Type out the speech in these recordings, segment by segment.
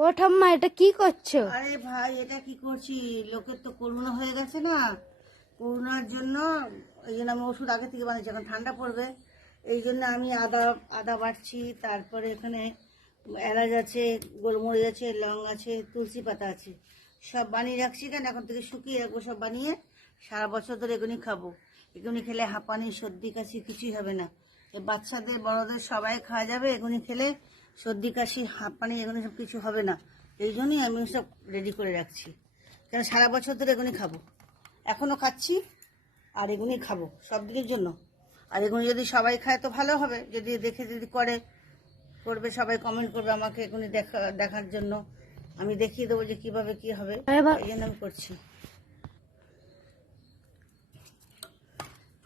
ও ঠাম্মা, এটা কি করছো? আরে ভাই, এটা কি করছি? লোকের তো করোনা হয়ে গেছে না, করোনার জন্য এই জন্য আমি ওষুধ আগে থেকে বানিয়েছি। এখন ঠান্ডা পড়বে, এই জন্য আমি আদা আদা বাটছি। তারপরে এখানে এলাচ আছে, গোলমরিচ আছে, লং আছে, তুলসী পাতা আছে, সব বানিয়ে রাখছি। কেন এখন থেকে শুকিয়ে রাখবো সব বানিয়ে, সারা বছর ধরে এগুলি খাবো। এগুলি খেলে হাঁপানি, সর্দি, কাশি কিছুই হবে না। এই বাচ্চাদের বড়দের সবাই খাওয়া যাবে। এগুলি খেলে সর্দি, কাশি, হাঁপানি এগুলি সব কিছু হবে না। এই জন্যই আমি সব রেডি করে রাখছি, কেন সারা বছর ধরে এগুলি খাবো। এখনও খাচ্ছি, আর এগুলি খাবো সব দিনের জন্য। আর এগুলি যদি সবাই খায় তো ভালো হবে, যদি দেখে যদি করবে সবাই কমেন্ট করবে আমাকে এগুলি দেখার জন্য। আমি দেখিয়ে দেবো যে কিভাবে কি হবে, এই জন্য আমি করছি।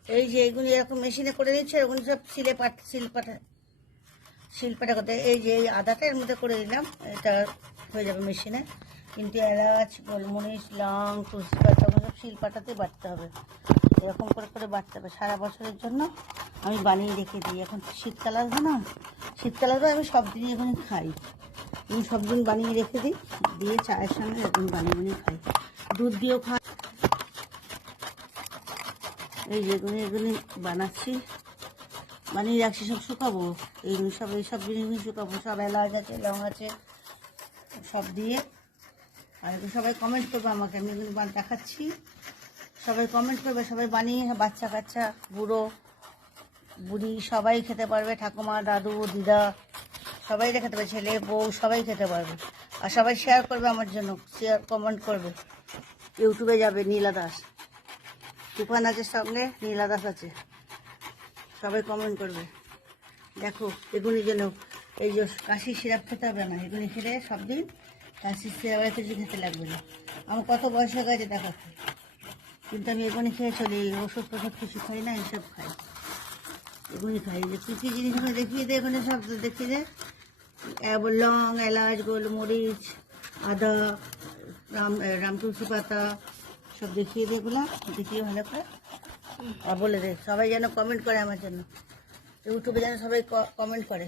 এই যে এইগুলি এরকম মেশিনে করে নিচ্ছে, ওগুলি সব শিলপাটা করতে। এই যে এই আদাটা এর মধ্যে করে দিলাম, এটা হয়ে যাবে মেশিনে। কিন্তু এলাচ, গোলমরিচ, লং, তুলসী পাতা ওগুলো সব শিলপাটাতে বাটতে হবে। এরকম করে করে বাটতে হবে। সারা বছরের জন্য আমি বানিয়ে রেখে দিই। এখন শীতকাল আসবে না, শীতকাল আসবে আমি সব দিনই এখন খাই। আমি সব দিন বানিয়ে রেখে দিই, দিয়ে চায়ের সঙ্গে এখন বানিয়ে খাই, দুধ দিয়েও খাই। এই যেগুলি এগুলি বানাচ্ছি, বানিয়ে রাখছি, সব শুকাবো। এইগুলি সব এইসব জিনিসগুলি শুকাবো। সব এলাচ আছে, লং আছে, সব দিয়ে। আর এগুলো সবাই কমেন্ট করবে আমাকে, আমি এগুলি দেখাচ্ছি। সবাই কমেন্ট করবে, সবাই বানিয়ে বাচ্চা কাচ্চা, বুড়ো বুড়ি সবাই খেতে পারবে। ঠাকুমা, দাদু, দিদা সবাই খেতে পারবে, ছেলে বউ সবাই খেতে পারবে। আর সবাই শেয়ার করবে আমার জন্য, শেয়ার কমেন্ট করবে। ইউটিউবে যাবে নীলা দাস, তুফান আছে সঙ্গে, নীলা দাস আছে, সবাই কমেন্ট করবে। দেখো এগুলি যেন, এই যে কাশি সিরাপ খেতে হবে না, এগুলি খেলে সব দিন কাশি সিরাপ কিছু খেতে লাগবে না। আমার কত বয়স হয়ে গেছে দেখাচ্ছে, কিন্তু আমি এগুলি খেয়ে চলি। ওষুধ টষুধ কিছু খাই না, এইসব খাই, এগুলি খাই। যে কী কী জিনিসগুলো দেখিয়ে দেয় এখানে, সব দেখিয়ে দেয়। লং, এলাচ, গোলমরিচ, আদা, রাম তুলসী পাতা সব দেখিয়ে দেয়। এগুলো দেখিয়ে ভালো করে আর বলে দে সবাই যেন কমেন্ট করে আমার জন্য, ইউটিউবে যেন সবাই কমেন্ট করে।